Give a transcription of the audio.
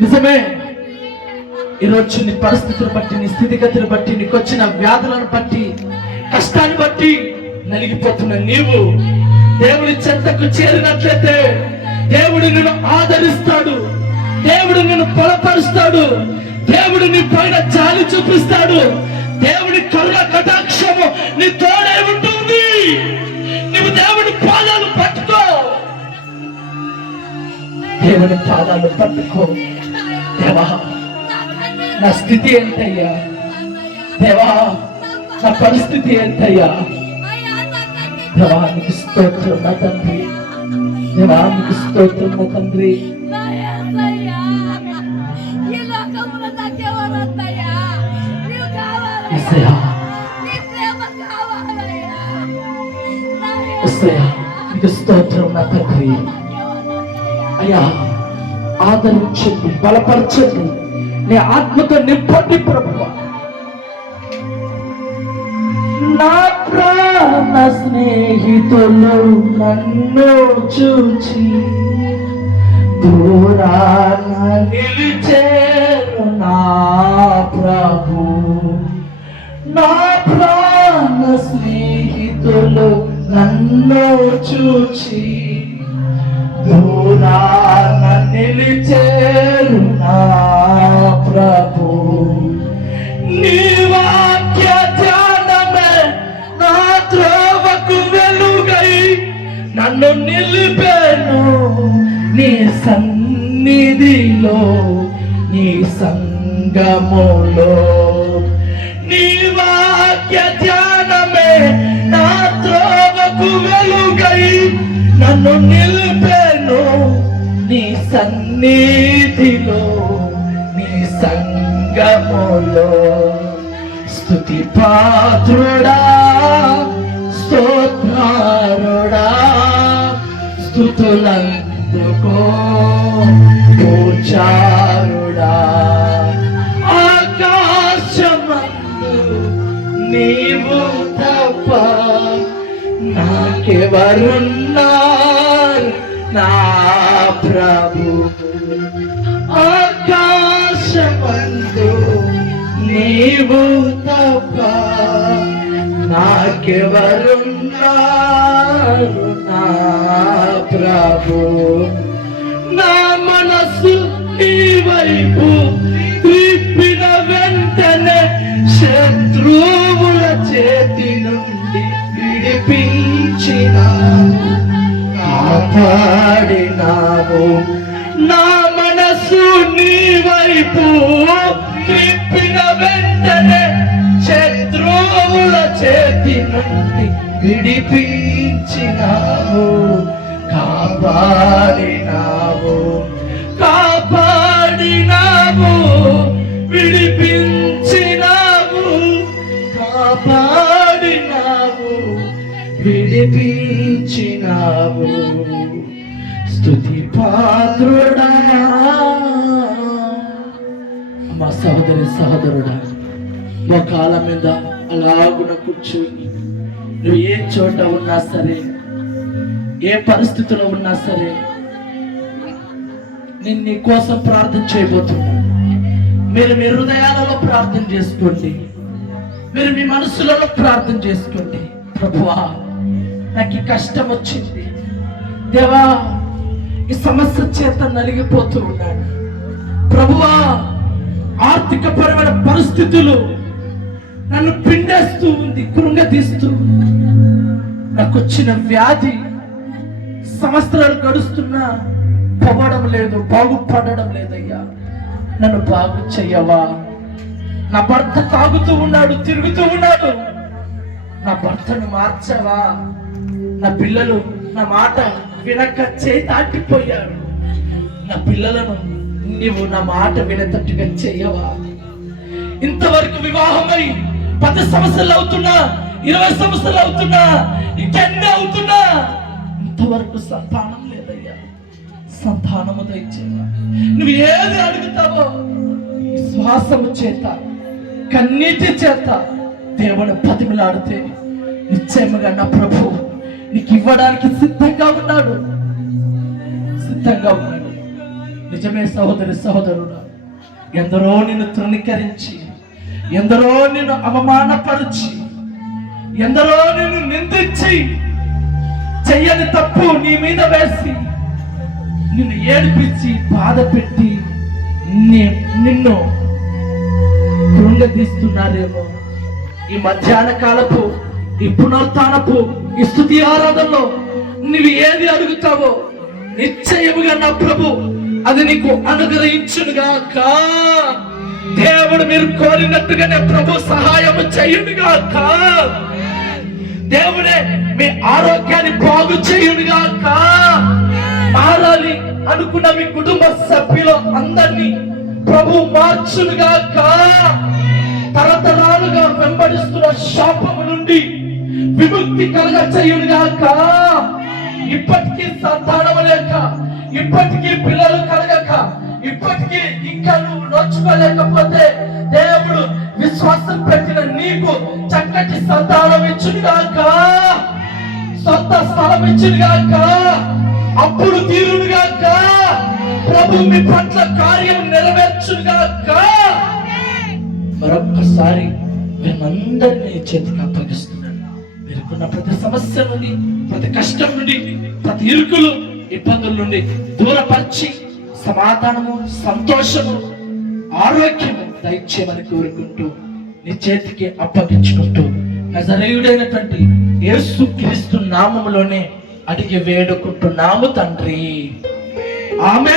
నిజమే. ఈరోజు నీ పరిస్థితులు బట్టి నీ స్థితిగతులు బట్టి నీకొచ్చిన వ్యాధులను బట్టి కష్టాన్ని బట్టి నలిగిపోతున్న నీవు దేవుడి చెంతకు చేరినట్లయితే దేవుడు నిన్ను ఆదరిస్తాడు. దేవుడు నిన్ను బలపరుస్తాడు. దేవుడు నీ పైన జాలి చూపిస్తాడు. దేవుడి కరుణ కటాక్షము నీ తోడే ఉంటుంది. నీవు దేవుడి పాదాలు పట్టుకో. దేవుడి పాదాలు పట్టుకో. దేవా నా స్థితి ఏంటయ్యా దేవా నా పరిస్థితి ఏంటయ్యా దేవా నీకు స్తోత్రం నా తండ్రి. దేవా నీకు స్తోత్రం నా తండ్రి నీకు స్తోత్రం నా తండ్రి. అయ్యా ఆదరించండి బలపరచండి. నీ ఆత్మతో నింపండి ప్రభు నా ప్రాణ స్నేహితులు నన్ను చూచి దూరాన నిలిచేరు నా ప్రభు. నా ప్రాణ స్నేహితులు నన్ను చూచి దూరా నన్ను నిలిపాను నీ సన్నిధిలో నీ సంగములో. నీ వాక్య ధ్యానమే నా త్రోవకు వెలుగై నన్ను నిలిపాను నీ సన్నిధిలో నీ సంగములో. స్తుతి పాత్రుడా స్తోత్రారుడా స్తుతులందుకో పూచారుడా ఆకాశమందు నీవు తప్ప నాకెవరున్నారు నా ప్రభు? ఆకాశమందు నీవు తప్ప నాకెవరున్నారు? నా ప్రభు. నా మనసు ఈ వైపు త్రిప్పిన వెంటనే శత్రువుల చేతి నుండి విడిపించిన కాపాడినాము నా మనసు నీ వైపు త్రిప్పిన వెంట చేతి నుండి విడిపించినావు. కాపాడినావు. కాపాడినావు. విడిపించినావు. కాపాడినావు. విడిపించినావు. స్థుతి పాత్రుడా మా సహోదరి సహోదరుడా కాల మీద అలాగున కూర్చొని నువ్వు ఏ చోట ఉన్నా సరే ఏ పరిస్థితిలో ఉన్నా సరే నేను నీ కోసం ప్రార్థన చేయబోతున్నాను మీరు మీ హృదయాలలో ప్రార్థన చేసుకోండి. మీరు మీ మనసులలో ప్రార్థన చేసుకోండి. ప్రభువా నాకు ఈ కష్టం వచ్చింది. దేవా ఈ సమస్య చేత నలిగిపోతూ ఉన్నాను. ప్రభువా ఆర్థిక పరమైన పరిస్థితులు నన్ను పిండేస్తూ ఉంది కృంగదీస్తూ నాకొచ్చిన నాకు వచ్చిన వ్యాధి సంవత్సరాలు గడుస్తున్నా పోవడం లేదు బాగుపడడం లేదయ్యా. నన్ను బాగు చెయ్యవా? నా భర్త తాగుతూ ఉన్నాడు తిరుగుతూ ఉన్నాడు. నా భర్తను మార్చవా? నా పిల్లలు నా మాట వినక చేతాటిపోయారు. నా పిల్లలను నీవు నా మాట వినతట్టుగా చెయ్యవా? ఇంతవరకు వివాహమై పది సంవత్సరాలు అవుతున్నా ఇరవై సంవత్సరాలు అవుతున్నా ఇంకెన్ని అవుతున్నా ఇంతవరకు సంతానం లేదయ్యా. సంతానము దయచేవా నువ్వు ఏది అడుగుతావో విశ్వాసము చేత కన్నీటి చేత దేవుని పతిమిలాడితే నిశ్చయముగా నా ప్రభు నీకు ఇవ్వడానికి సిద్ధంగా ఉన్నాడు. సిద్ధంగా ఉన్నాడు. నిజమే సహోదరి సహోదరుడు ఎందరో నిన్ను తృణీకరించి ఎందరో నిన్ను అవమానపరిచి ఎందరో నిన్ను నిందించి చెయ్యని తప్పు నీ మీద వేసి నిన్ను ఏడిపించి బాధ పెట్టి నిన్ను కృంగదీస్తున్నారేమో. ఈ మధ్యాహ్న కాలపు ఈ పునరుత్నపు ఈ స్థుతి ఆరాధనలో నువ్వు ఏది అడుగుతావో నిశ్చయముగా నా ప్రభు అది నీకు అనుగ్రహించునుగా కా దేవుడు మీరు కోరినట్టుగానే ప్రభు సహాయం చేయునుగా కా దేవుడే మీ ఆరోగ్యాన్ని బాగు చేయునుగా కా మారాలి అనుకున్న మీ కుటుంబ సభ్యులు అందరినీ ప్రభు మార్చునుగా కా తరతరాలుగా వెంబడిస్తున్న శాపము నుండి విముక్తి కలగ చేయునుగాక ఇప్పటికీ సంతానం లేక ఇప్పటికీ పిల్లలు కలగక ఇప్పటికీ ఇంకా నోచుకోలేకపోతే దేవుడు విశ్వాసం పెట్టిన నీకు చక్కటి సంతానం ఇచ్చునుగాక సొంత స్థలం ఇచ్చునుగాక అప్పుడు తీరుడుగాక ప్రభు మీ పట్ల కార్యం నెరవేర్చునుగాక మరొక్కసారి మేమందరినీ చేతికి అప్పగిస్తున్నాను. మీరుకున్న ప్రతి సమస్య నుండి ప్రతి కష్టం నుండి ప్రతి ఇరుకులు ఇబ్బందుల నుండి దూరపరిచి సమాధానము సంతోషము ఆరోగ్యము దయచేయమని కోరుకుంటూ నీ చేతికి అప్పగించుకుంటూ నజరేయుడైనటువంటి యేసు క్రీస్తు నామములోనే అడిగి వేడుకుంటున్నాము తండ్రి. ఆమె